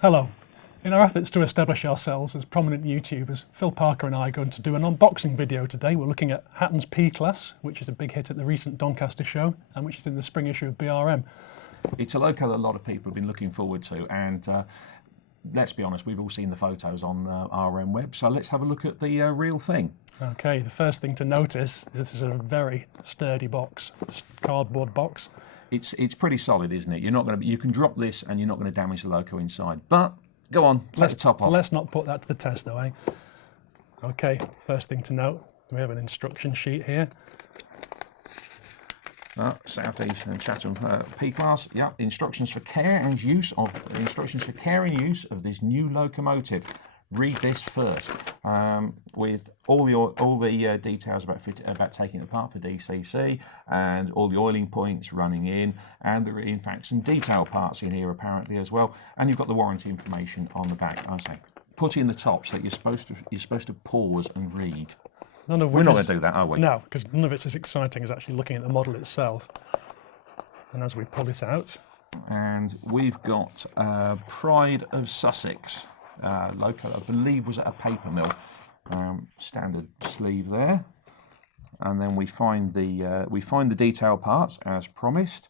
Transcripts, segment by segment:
Hello. In our efforts to establish ourselves as prominent YouTubers, Phil Parker and I are going to do an unboxing video today. We're looking at Hatton's P-Class, which is a big hit at the recent Doncaster show and which is in the spring issue of BRM. It's a loco that a lot of people have been looking forward to, and let's be honest, we've all seen the photos on RM web, so let's have a look at the real thing. Okay, the first thing to notice is this is a very sturdy box, cardboard box. It's pretty solid, isn't it? You can drop this and you're not going to damage the loco inside. But go on, take the top off. Let's not put that to the test though, eh? Okay, first thing to note, we have an instruction sheet here. South East and Chatham P-Class. Yeah, instructions for care and use of this new locomotive. Read this first, with all the details about taking it apart for DCC and all the oiling points running in, and there are in fact some detail parts in here apparently as well. And you've got the warranty information on the back. I say, put in the tops that you're supposed to pause and read. We're not going to do that, are we? No, because none of it's as exciting as actually looking at the model itself. And as we pull it out, and we've got Pride of Sussex. Loco, I believe, was at a paper mill. Standard sleeve there, and then we find the detail parts as promised.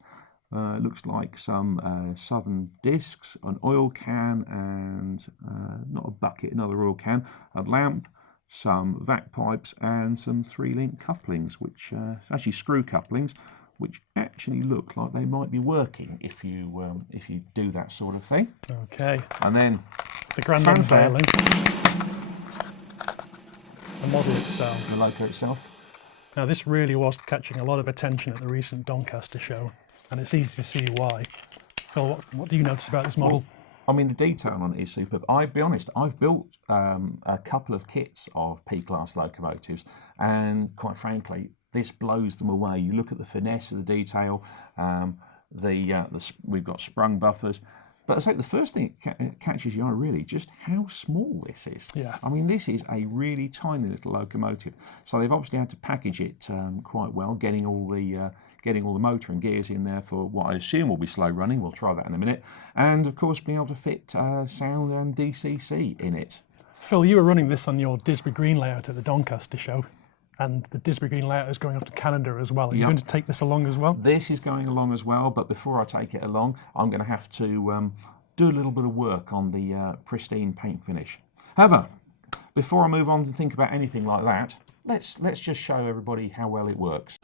It looks like some southern discs, an oil can, and not a bucket, another oil can, a lamp, some vac pipes, and some 3-link couplings, which actually screw couplings, which actually look like they might be working if you do that sort of thing. Okay. And then the grand unveiling, the model itself, the loco itself. Now this really was catching a lot of attention at the recent Doncaster show, and it's easy to see why. Phil, what do you notice about this model? Well, I mean, the detail on it is superb. I'll be honest, I've built a couple of kits of P-Class locomotives, and quite frankly, this blows them away. You look at the finesse of the detail, we've got sprung buffers. But I say the first thing that catches your eye really just how small this is. Yeah. I mean, this is a really tiny little locomotive. So they've obviously had to package it quite well, getting all the motor and gears in there for what I assume will be slow running. We'll try that in a minute. And of course, being able to fit sound and DCC in it. Phil, you were running this on your Disbury Green layout at the Doncaster show. And the Disbury Green layout is going up to Canada as well. Are you going to take this along as well? This is going along as well, but before I take it along, I'm going to have to do a little bit of work on the pristine paint finish. However, before I move on to think about anything like that, let's just show everybody how well it works.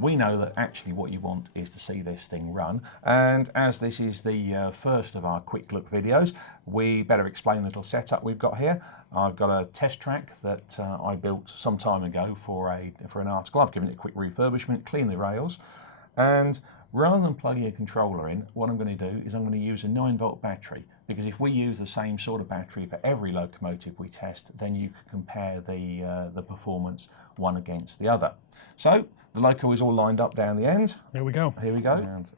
We know that actually what you want is to see this thing run, and as this is the first of our quick look videos, we better explain the little setup we've got here. I've got a test track that I built some time ago for an article. I've given it a quick refurbishment, cleaned the rails, and rather than plugging a controller in, what I'm going to do is I'm going to use a 9-volt battery, because if we use the same sort of battery for every locomotive we test, then you can compare the performance one against the other. So the loco is all lined up down the end. Here we go. Here we go. And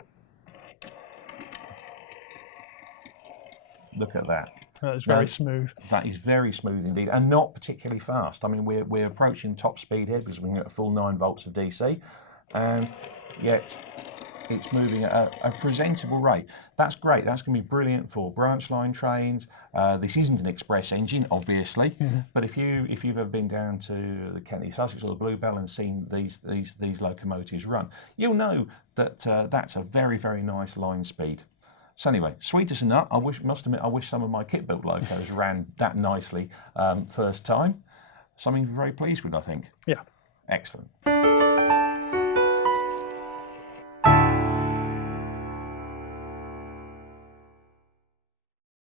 look at that. That is very smooth. That is very smooth indeed, and not particularly fast. I mean, we're approaching top speed here because we can get a full 9 volts of DC, and yet it's moving at a presentable rate. That's great. That's going to be brilliant for branch line trains. This isn't an express engine, obviously, but if you've ever been down to the Kentley Sussex or the Bluebell and seen these locomotives run, you'll know that that's a very, very nice line speed. So anyway, sweet as a nut. Must admit, I wish some of my kit-built locos ran that nicely first time. Something very pleased with, I think. Yeah. Excellent.